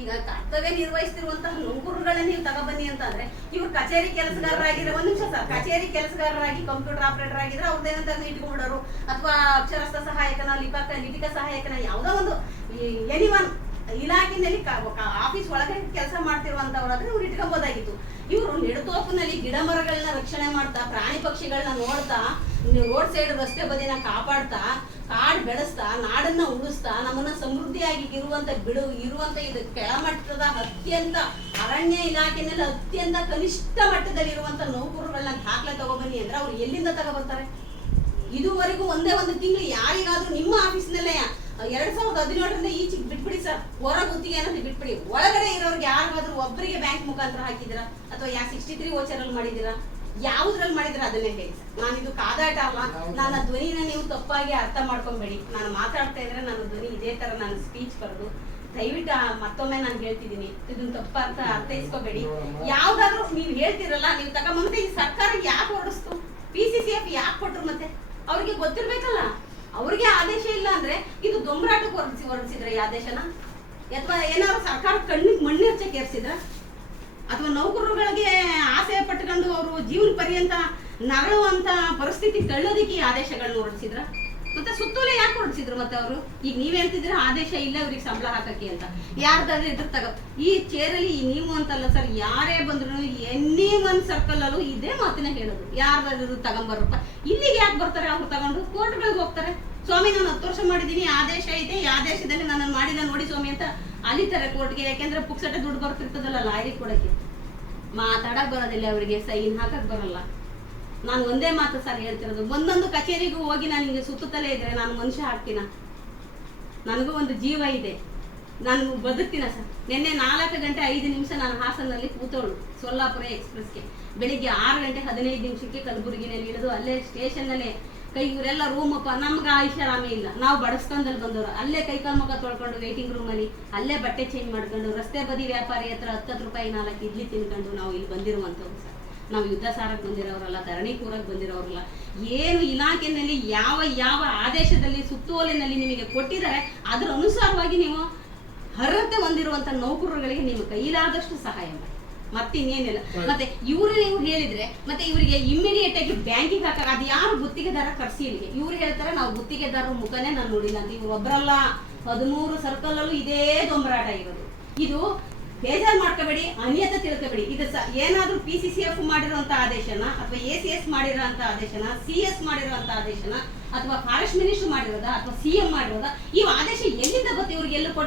ಈಗ ಕರ್ತವ್ಯ ನಿರ್ವಹಿಸ್ತಿರುವಂತಹ ನೌಕರಗಳನ್ನ ನೀವು ತಗೊಬನ್ನಿ ಅಂತ ಅಂದ್ರೆ ಇವ್ರು ಕಚೇರಿ ಕೆಲಸಗಾರರಾಗಿರೋ ಒಂದ್ ನಿಮಿಷ ಸರ್ ಕಚೇರಿ ಕೆಲಸಗಾರರಾಗಿ ಕಂಪ್ಯೂಟರ್ ಆಪರೇಟರ್ ಆಗಿದ್ರೆ ಅವ್ರದ್ದೇನಂತ ಇಟ್ಕೊಂಡ್ಬಿಡೋರು? ಅಥವಾ ಅಕ್ಷರಸ್ಥ ಸಹಾಯಕನ ಲಿಪಕ ಲಿಪಿಕ ಸಹಾಯಕನ, ಯಾವುದೋ ಒಂದು ಎನಿ ಒನ್ ಇಲಾಖೆನಲ್ಲಿ ಆಫೀಸ್ ಒಳಗೆ ಕೆಲಸ ಮಾಡ್ತಿರುವಂತವ್ರಾದ್ರೆ ಇವ್ರು ಇಟ್ಕೊಬೋದಾಗಿತ್ತು. ಇವರು ನೆಡುತೋಪಿನಲ್ಲಿ ಗಿಡ ಮರಗಳನ್ನ ರಕ್ಷಣೆ ಮಾಡ್ತಾ, ಪ್ರಾಣಿ ಪಕ್ಷಿಗಳನ್ನ ನೋಡ್ತಾ ರೋಡ್ ಸೈಡ್ ರಸ್ತೆ ಬದಿನ ಕಾಪಾಡ್ತಾ, ಕಾಡ್ ಬೆಳೆಸ್ತಾ, ನಾಡನ್ನ ಉಳಿಸ್ತಾ ನಮ್ಮನ್ನ ಸಮೃದ್ಧಿಯಾಗಿ ಇರುವಂತ ಬಿಡು, ಇರುವಂತ ಇದು ಕೆಳಮಟ್ಟದ ಅತ್ಯಂತ ಅರಣ್ಯ ಇಲಾಖೆನಲ್ಲಿ ಅತ್ಯಂತ ಕನಿಷ್ಠ ಮಟ್ಟದಲ್ಲಿ ಇರುವಂತ ನೌಕರಗಳನ್ನ ದಾಖಲೆ ತಗೊಬನ್ನಿ ಅಂದ್ರೆ ಅವ್ರು ಎಲ್ಲಿಂದ ತಗೊಬರ್ತಾರೆ? ಇದುವರೆಗೂ ಒಂದೇ ಒಂದು ತಿಂಗಳು ಯಾರಿಗಾದ್ರೂ ನಿಮ್ಮ ಆಫೀಸ್ನಲ್ಲೇ, ಎರಡ್ ಸಾವಿರದ ಹದಿನೇಳರಿಂದ ಈಚೆಗೆ ಬಿಟ್ಬಿಡಿ ಸರ್. ಹೊರ ಗುತ್ತಿಗೆ ಅನ್ನೋದು ಬಿಟ್ಬಿಡಿ. ಒಳಗಡೆ ಇರೋರ್ಗೆ ಯಾರಿಗಾದ್ರೂ ಒಬ್ಬರಿಗೆ ಬ್ಯಾಂಕ್ ಮುಖಾಂತರ ಹಾಕಿದಿರಾ ಅಥವಾ ಯಾ ಸಿಕ್ಸ್ಟಿ ತ್ರೀ ಓಚರಲ್ಲಿ ಮಾಡಿದಿರಾ ಯಾವ್ದ್ರಲ್ಲಿ ಮಾಡಿದ್ರ ಅದನ್ನೇ ಹೇಳಿ. ನಾನು ಇದು ಕಾದಾಟ ಅಲ್ಲ. ನನ್ನ ಧ್ವನಿನ ನೀವು ತಪ್ಪಾಗಿ ಅರ್ಥ ಮಾಡ್ಕೊಂಬೇಡಿ. ನಾನು ಮಾತಾಡ್ತಾ ಇದ್ರೆ ನನ್ನ ಧ್ವನಿ ಇದೇ ತರ ನಾನು ಸ್ಪೀಚ್ ಬರೋದು ದಯವಿಟ್ಟು ಮತ್ತೊಮ್ಮೆ ನಾನು ಹೇಳ್ತಿದ್ದೀನಿ. ಇದನ್ನ ತಪ್ಪ ಅಂತ ಅರ್ಥೈಸ್ಕೋಬೇಡಿ. ಯಾವ್ದಾದ್ರು ನೀವು ಹೇಳ್ತಿರಲ್ಲ ನೀವು ತಗೊಂಬಂದ್ರೆ ಈ ಸರ್ಕಾರ ಯಾಕೆ ಹೊರಡಿಸ್ತು? ಪಿ ಸಿ ಸಿ ಎಫ್ ಯಾಕೆ ಕೊಟ್ರು ಮತ್ತೆ? ಅವ್ರಿಗೆ ಗೊತ್ತಿರ್ಬೇಕಲ್ಲ. ಅವ್ರಿಗೆ ಆದೇಶ ಇಲ್ಲ ಅಂದ್ರೆ ಇದು ದೊಂಬರಾಟಕ್ಕೆ ಹೊರಡಿಸಿ ಹೊರಡಿಸಿದ್ರ ಈ ಆದೇಶನ? ಅಥವಾ ಏನಾದ್ರು ಸರ್ಕಾರ ಕಣ್ಣಿಗೆ ಮಣ್ಣಿರ್ಚಕ್ಕೆ ಏರ್ಸಿದ್ರ? ಅಥವಾ ನೌಕರರುಗಳಿಗೆ ಪಟ್ಕೊಂಡು ಅವರು ಜೀವನ ಪರ್ಯಂತ ನರಳುವಂತ ಪರಿಸ್ಥಿತಿ ತಳ್ಳೋದಕ್ಕೆ ಈ ಆದೇಶಗಳನ್ನ ಹೊರಡಿಸಿದ್ರ? ಮತ್ತೆ ಸುತ್ತೋಲೆ ಯಾಕೆ ಹೊರಡಿಸಿದ್ರು ಮತ್ತೆ ಅವರು? ಈಗ ನೀವ್ ಹೇಳ್ತಿದ್ರೆ ಆದೇಶ ಇಲ್ಲ ಅವ್ರಿಗೆ ಸಂಬಳ ಹಾಕಕ್ಕೆ ಅಂತ. ಯಾರ್ದಾದ್ರೆ ಇದ್ರ ತಗೋ. ಈ ಚೇರಲ್ಲಿ ನೀವು ಅಂತಲ್ಲ ಸರ್ ಯಾರೇ ಬಂದ್ರು ಎನ್ನಿ ಒನ್ ಸರ್ಕಲ್ ಅಲ್ಲೂ ಇದೇ ಮಾತಿನ ಹೇಳೋದು. ಯಾರ್ದಾದ್ರು ತಗೊಂಬರ್ರಪ್ಪ. ಇಲ್ಲಿಗೆ ಯಾಕೆ ಬರ್ತಾರೆ ಅವ್ರು ತಗೊಂಡು? ಕೋರ್ಟ್ಗಳಿಗೆ ಹೋಗ್ತಾರೆ. ಸ್ವಾಮಿ, ನಾನು ಹತ್ತು ವರ್ಷ ಮಾಡಿದೀನಿ ಆದೇಶ ಇದೆ, ಈ ಆದೇಶದಲ್ಲಿ ನನ್ನನ್ನು ಮಾಡಿಲ್ಲ ನೋಡಿ ಸ್ವಾಮಿ ಅಂತ ಅಲಿತಾರೆ ಕೋರ್ಟ್ಗೆ ಯಾಕೆಂದ್ರೆ ಪುಕ್ಸಟ್ಟೆ ದುಡ್ಡು ಬರ್ತಿರ್ತದಲ್ಲ, ಲಾರಿ ಕೊಡಕ್ಕೆ. ಮಾತಾಡಕ್ ಬರೋದಿಲ್ಲ, ಅವರಿಗೆ ಸೈನ್ ಹಾಕಕ್ ಬರಲ್ಲ. ನಾನು ಒಂದೇ ಮಾತು ಸರ್ ಹೇಳ್ತಿರೋದು, ಒಂದೊಂದು ಕಚೇರಿಗೂ ಹೋಗಿ ನಾನು ಹಿಂಗೆ ಸುತ್ತುತ್ತಲೇ ಇದ್ರೆ ನಾನು ಮನುಷ್ಯ ಹಾಕ್ತೀನ ನನಗೂ ಒಂದು ಜೀವ ಇದೆ. ನಾನು ಬದುಕ್ತೀನ ಸರ್? ನಿನ್ನೆ ನಾಲ್ಕು ಗಂಟೆ ಐದು ನಿಮಿಷ ನಾನು ಹಾಸನಲ್ಲಿ ಕೂತೋಳು ಸೊಲ್ಲಾಪುರ ಎಕ್ಸ್ಪ್ರೆಸ್ಗೆ. ಬೆಳಿಗ್ಗೆ ಆರು ಗಂಟೆ ಹದಿನೈದು ನಿಮಿಷಕ್ಕೆ ಕಲಬುರಗಿನಲ್ಲಿ ಇಳಿದು ಅಲ್ಲೇ ಸ್ಟೇಷನ್ನಲ್ಲೇ ಕೈ ಇವರೆಲ್ಲ ರೂಮಪ್ಪ ನಮ್ಗೆ ಐಷಾರಾಮಿ ಇಲ್ಲ. ನಾವು ಬಡಸ್ಕಂದಲ್ಲಿ ಬಂದವರು. ಅಲ್ಲೇ ಕೈ ಕಾಲು ಮುಖ ತೊಳ್ಕೊಂಡು ವೇಟಿಂಗ್ ರೂಮಲ್ಲಿ ಅಲ್ಲೇ ಬಟ್ಟೆ ಚೇಂಜ್ ಮಾಡ್ಕೊಂಡು, ರಸ್ತೆ ಬದಿ ವ್ಯಾಪಾರಿ ಹತ್ರ ಹತ್ತತ್ತು ರೂಪಾಯಿ ನಾಲ್ಕು ಇಡ್ಲಿ ತಿನ್ಕೊಂಡು ನಾವು ಇಲ್ಲಿ ಬಂದಿರುವಂಥವ್ರು ಸರ್. ನಾವು ಯುದ್ಧ ಸಾರಕ್ಕೆ ಬಂದಿರೋರಲ್ಲ ಧರಣಿ ಕೂರಕ್ಕೆ ಬಂದಿರೋರಲ್ಲ ಏನು ಇಲಾಖೆನಲ್ಲಿ ಯಾವ ಯಾವ ಆದೇಶದಲ್ಲಿ ಸುತ್ತೋಲಿನಲ್ಲಿ ನಿಮಗೆ ಕೊಟ್ಟಿದ್ದಾರೆ, ಅದರ ಅನುಸಾರವಾಗಿ ನೀವು ಅರ್ಹತೆ ಹೊಂದಿರುವಂಥ ನೌಕರರುಗಳಿಗೆ ನಿಮ್ಮ ಕೈಲಾದಷ್ಟು ಸಹಾಯ ಮಾಡಿ. ಮತ್ತಿನ್ನೇನಿಲ್ಲ ಮತ್ತೆ ಇವರು ನೀವು ಹೇಳಿದ್ರೆ, ಮತ್ತೆ ಇವರಿಗೆ ಇಮಿಡಿಯೇಟ್ ಆಗಿ ಬ್ಯಾಂಕಿಗೆ ಹಾಕ ಅದು ಯಾರು ಗುತ್ತಿಗೆದಾರ ಕರ್ಸಿ ಇಲ್ಲಿಗೆ ಇವ್ರು ಹೇಳ್ತಾರೆ, ನಾವು ಗುತ್ತಿಗೆದಾರರ ಮುಖನೇ ನಾನು ನೋಡಿಲ್ಲ ಅಂತ. ಇವ್ರು ಒಬ್ಬರಲ್ಲ ಹದಿಮೂರು ಸರ್ಕಲ್ ಅಲ್ಲೂ ಇದೇ ದೊಂಬರಾಟ ಇರೋದು. ಇದು ಬೇಜಾರ್ ಮಾಡ್ಕೋಬೇಡಿ, ಅನಿಯತ ತಿಳ್ಕೋಬೇಡಿ. ಇದು ಸ, ಏನಾದ್ರೂ ಪಿ ಸಿ ಸಿ ಎಫ್ ಮಾಡಿರುವಂಥ ಆದೇಶನ, ಅಥವಾ ಎ ಸಿ ಎಸ್ ಮಾಡಿರುವಂತ ಆದೇಶನ ಸಿ ಎಸ್ ಮಾಡಿರುವಂಥ ಆದೇಶನ, ಅಥವಾ ಫಾರೆಸ್ಟ್ ಮಿನಿಸ್ಟರ್ ಮಾಡಿರೋದ, ಅಥವಾ ಸಿ ಎಂ ಮಾಡಿರೋದ, ಈ ಆದೇಶ ಎಲ್ಲಿಂದ ಗೊತ್ತು? ಇವ್ರಿಗೆ ಎಲ್ಲ